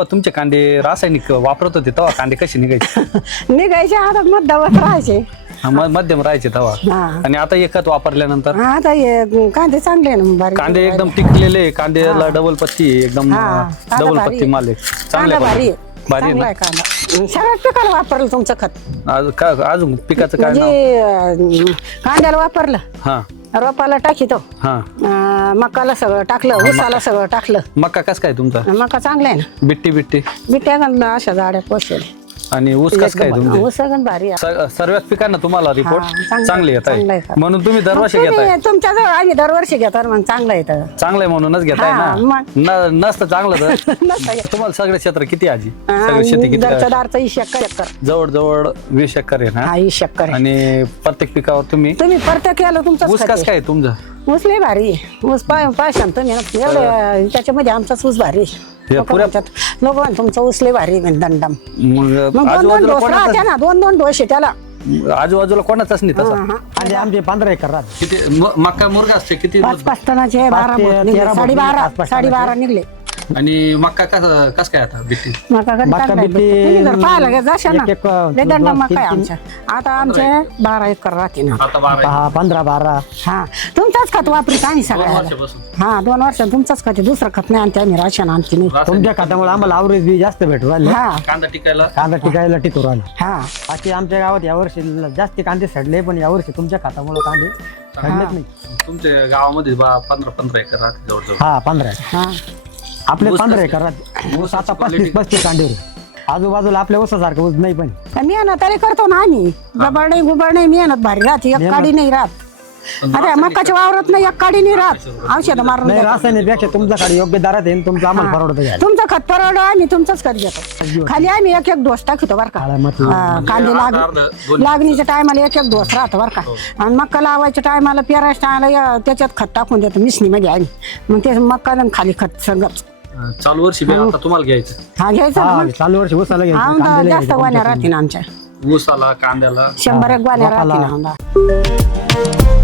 जेव्हा तुमचे कांदे रासायनिक वापरत होते तेव्हा कांदे कसे निघायचे? निघायचे हातात मध्यावर राहायचे. हा, म- मध्यम राहायचे तेव्हा. हा. आणि आता एकच वापरल्यानंतर? हा, आता हे कांदे चांगले आहे ना बारीक कांदे एकदम टिकलेले कांद्याला डबल पत्ती एकदम हा, कांदा डबल भारी पत्ती आहे. माल आहे. चांगले कांदा भारी आहे. भारी आहे चांगला ना आहे कांदा. सगळ्यात पिकाला वापरलं तुमचं खत. आज- का- अजून पिकाचं काय नाव? म्हणजे अं, कांद्याला वापरलं. हा. रोपाला टाकीतो हा. अं, मकाला सगळं टाकलं ऊसाला सगळं टाकलं. मका कस काय तुमचा? मका चांगला आहे ना. बिट्टी बिट्टी. बिट्या अशा झाड्या पोषेल आणि ऊस कस काय तुमचे भारी आहे. स- सर्वच पिकांना तुम्हाला रिपोर्ट चांगलं- चांगले येत चांगलं आहे आहे. म्हणून तुम्ही दरवर्षी घेताय तुम्ही- तुमच्या जवळ आम्ही दरवर्षी घेतो मग चांगलं येतं चांगलंय म्हणूनच घेताय हा, ना मग. न- नसतं चांगलं तर. तुम्हाला सगळे क्षेत्र किती आजी सगळे शेती किती दरचं आहे? एकर जवळ जवळ वीस एकर आहे ना हा आहे. आणि प्रत्येक पिकावर तुम्ही तुम्ही परत केलं तुमचं ऊस कस काय आहे तुमचं ऊस लय भारी आहे. ऊस पाय पाय ना. एवढं त्याच्यामध्ये आमचाच ऊस भारी हे लोक पुऱ्या- म्हणतात. लोक म्हणतात. तुमचा ऊस लय भारी दंडम मग मग दोन दोन आजूबाजूला डोस राहत्या कोणाचा ना. दोन दोन डोस आहे त्याला. आजूबाजूला कोणाचाच नाही तसा. हा, हा. आणि आमचे पंधरा एकर राहत किती म- मका मुर्गा असते किती पाच पाच टनाचे बारा ते- बोट निघले. तेरा बोट साडेबारा निघले, पाच- पाच साडेबारा निघले. आणि मका कस कस काय आता बिट्टी मका कधी मका टाकलाय? बिट्टी तुम्ही जर पाहायला गेलं जाशा ना. एक- एक, अं, लय दंड दोन- मका आहे तीन- आमच्या. आता आमचे बारा एकर राहते ना. आता बारा हा पंधरा बारा. हा. तुमचाच खत वापरीत आम्ही दोन वर्षापासून. हा दोन वर्ष तुमचंच खत आहे. दुसरं खत नाही आणते आम्ही राशन आणते नाही. रासायनिक तुमच्या खात्यामुळे आम्हाला आवरेज बी जास्त भेटू राहिले. हा. कांदा टिकायला. कांदा टिकायला टिकू राहिले. हा. बाकी आमच्या गावात यावर्षी जास्त कांदे सडले पण यावर्षी तुमच्या खात्यामुळे कांदे सडलेच नाही. तुमच्या गावामध्ये बा पंधरा पंधरा एकर राहते जवळजवळ. हा पंधरा. हा. आपले पंधरा कसं? एकर राहते ऊस आता पस्तीस पस्तीस कांदे होते. आजूबाजूला आपल्या ऊसासारखं ऊस नाही पण. मेहनत तरी करतो ना आम्ही. गबाळ नाही गुबाळ नाही मेहनत भारी. राहते एक. काडी नाही राहत. अरे मकाच्या वावरात नाही एक काडी नाही राहत. औषध मारून नाही देतो. रासायनिकपेक्षा तुमच्याकडे योग्य दरात येईल तुमचं आम्हाला परवडतं तुमचं खत परवडं आम्ही तुमचंच खत घेतो. खाली आम्ही एक एक डोस टाकतो बरं का. काळा माती. हा, कांदे लाग लागणीच्या टायमाला एक एक डोस राहतो बरं का. आणि मक्का लावायच्या टायमाला पेरायच्या टायमाला त्याच्यात खत टाकून देतो मिसनीमध्ये आम्ही. मग ते मक्का आणि खाली खत सगळंच अं, चालू वर्षी बी आता तुम्हाला घ्यायचं हा घ्यायचं ना हा मग. चालू वर्षी ऊसाला हा घ्यायचं कांद्याला जास्त गोण्या तुमच्या राहते ना आमच्या ऊसाला कांद्याला शंभर एक गोण्या राहते ना वापाला. औंधा.